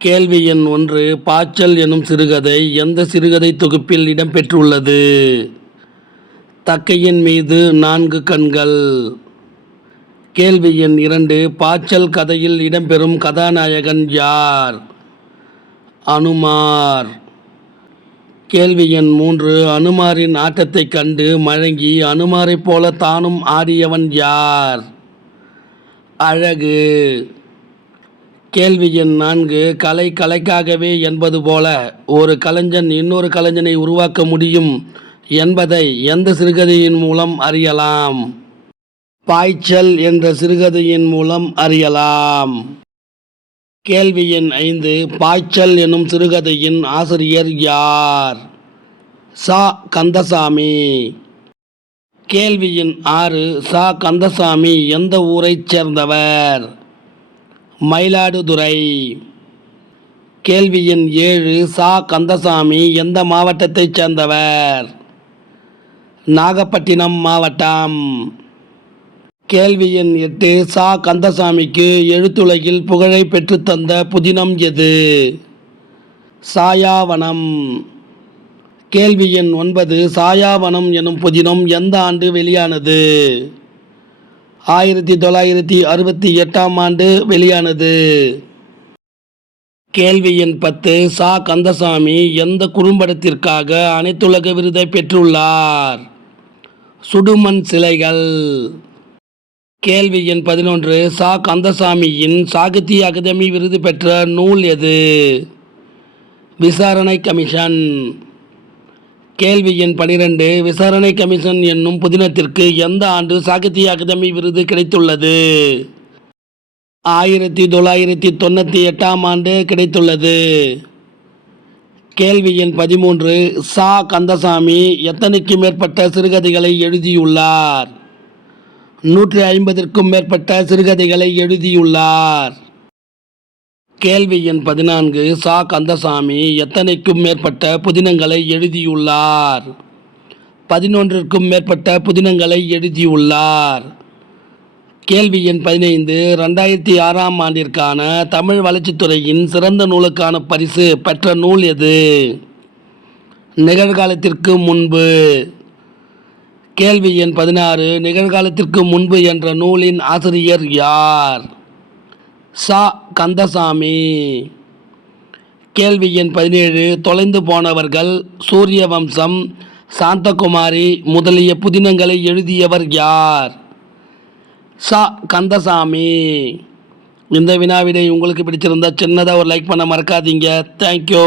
கேள்வி எண் 1. பாய்ச்சல் எனும் சிறுகதை எந்த சிறுகதை தொகுப்பில் இடம்பெற்றுள்ளது? தக்கையின் மீது 4 கண்கள். கேள்வி எண் 2. பாய்ச்சல் கதையில் இடம்பெறும் கதாநாயகன் யார்? அனுமார். கேள்வி எண் 3. அனுமாரின் ஆட்டத்தைக் கண்டு மயங்கி அனுமாரைப் போல தானும் ஆடியவன் யார்? அழகு. கேள்வி எண் 4. கலை கலைக்காகவே என்பது போல ஒரு கலைஞன் இன்னொரு கலைஞனை உருவாக்க முடியும் என்பதை எந்த சிறுகதையின் மூலம் அறியலாம்? பாய்ச்சல் என்ற சிறுகதையின் மூலம் அறியலாம். கேள்வி எண் 5. பாய்ச்சல் எனும் சிறுகதையின் ஆசிரியர் யார்? ச. கந்தசாமி. கேள்வி எண் 6. ச. கந்தசாமி எந்த ஊரைச் சேர்ந்தவர்? மயிலாடுதுறை. கேள்வி எண் 7. ச. கந்தசாமி எந்த மாவட்டத்தைச் சேர்ந்தவர்? நாகப்பட்டினம் மாவட்டம். கேள்வி எண் 8. ச. கந்தசாமிக்கு எழுத்துலகில் புகழை பெற்றுத்தந்த புதினம் எது? சாயாவனம். கேள்வி எண் 9. சாயாவனம் எனும் புதினம் எந்த ஆண்டு வெளியானது? 1968ஆம் ஆண்டு வெளியானது. கேள்வி எண் 10. ச. கந்தசாமி எந்த குறும்படத்திற்காக அனைத்துலக விருதை பெற்றுள்ளார்? சுடுமண் சிலைகள். கேள்வி எண் 11. ச. கந்தசாமியின் சாகித்ய அகாதமி விருது பெற்ற நூல் எது? விசாரணை கமிஷன். கேள்வி எண் 12. விசாரணை கமிஷன் என்னும் புதினத்திற்கு எந்த ஆண்டு சாகித்ய அகாதமி விருது கிடைத்துள்ளது? 1998ஆம் ஆண்டு கிடைத்துள்ளது. கேள்வி எண் 13. ச. கந்தசாமி எத்தனைக்கு மேற்பட்ட சிறுகதைகளை எழுதியுள்ளார்? 150க்கும் மேற்பட்ட சிறுகதைகளை எழுதியுள்ளார். கேள்வி எண் 14. ச. கந்தசாமி எத்தனைக்கும் மேற்பட்ட புதினங்களை எழுதியுள்ளார்? 11க்கும் மேற்பட்ட புதினங்களை எழுதியுள்ளார். கேள்வி எண் 15. 2006ஆம் ஆண்டிற்கான தமிழ் வளர்ச்சித்துறையின் சிறந்த நூலுக்கான பரிசு பெற்ற நூல் எது? நிகழ்காலத்திற்கு முன்பு. கேள்வி எண் 16. நிகழ்காலத்திற்கு முன்பு என்ற நூலின் ஆசிரியர் யார்? ச. கந்தசாமி. கேள்வி எண் 17. தொலைந்து போனவர்கள், சூரியவம்சம், சாந்தகுமாரி முதலிய புதினங்களை எழுதியவர் யார்? ச. கந்தசாமி. இந்த வினாவிடை உங்களுக்கு பிடிச்சிருந்தா சின்னதாக ஒரு லைக் பண்ண மறக்காதீங்க. தேங்க்யூ.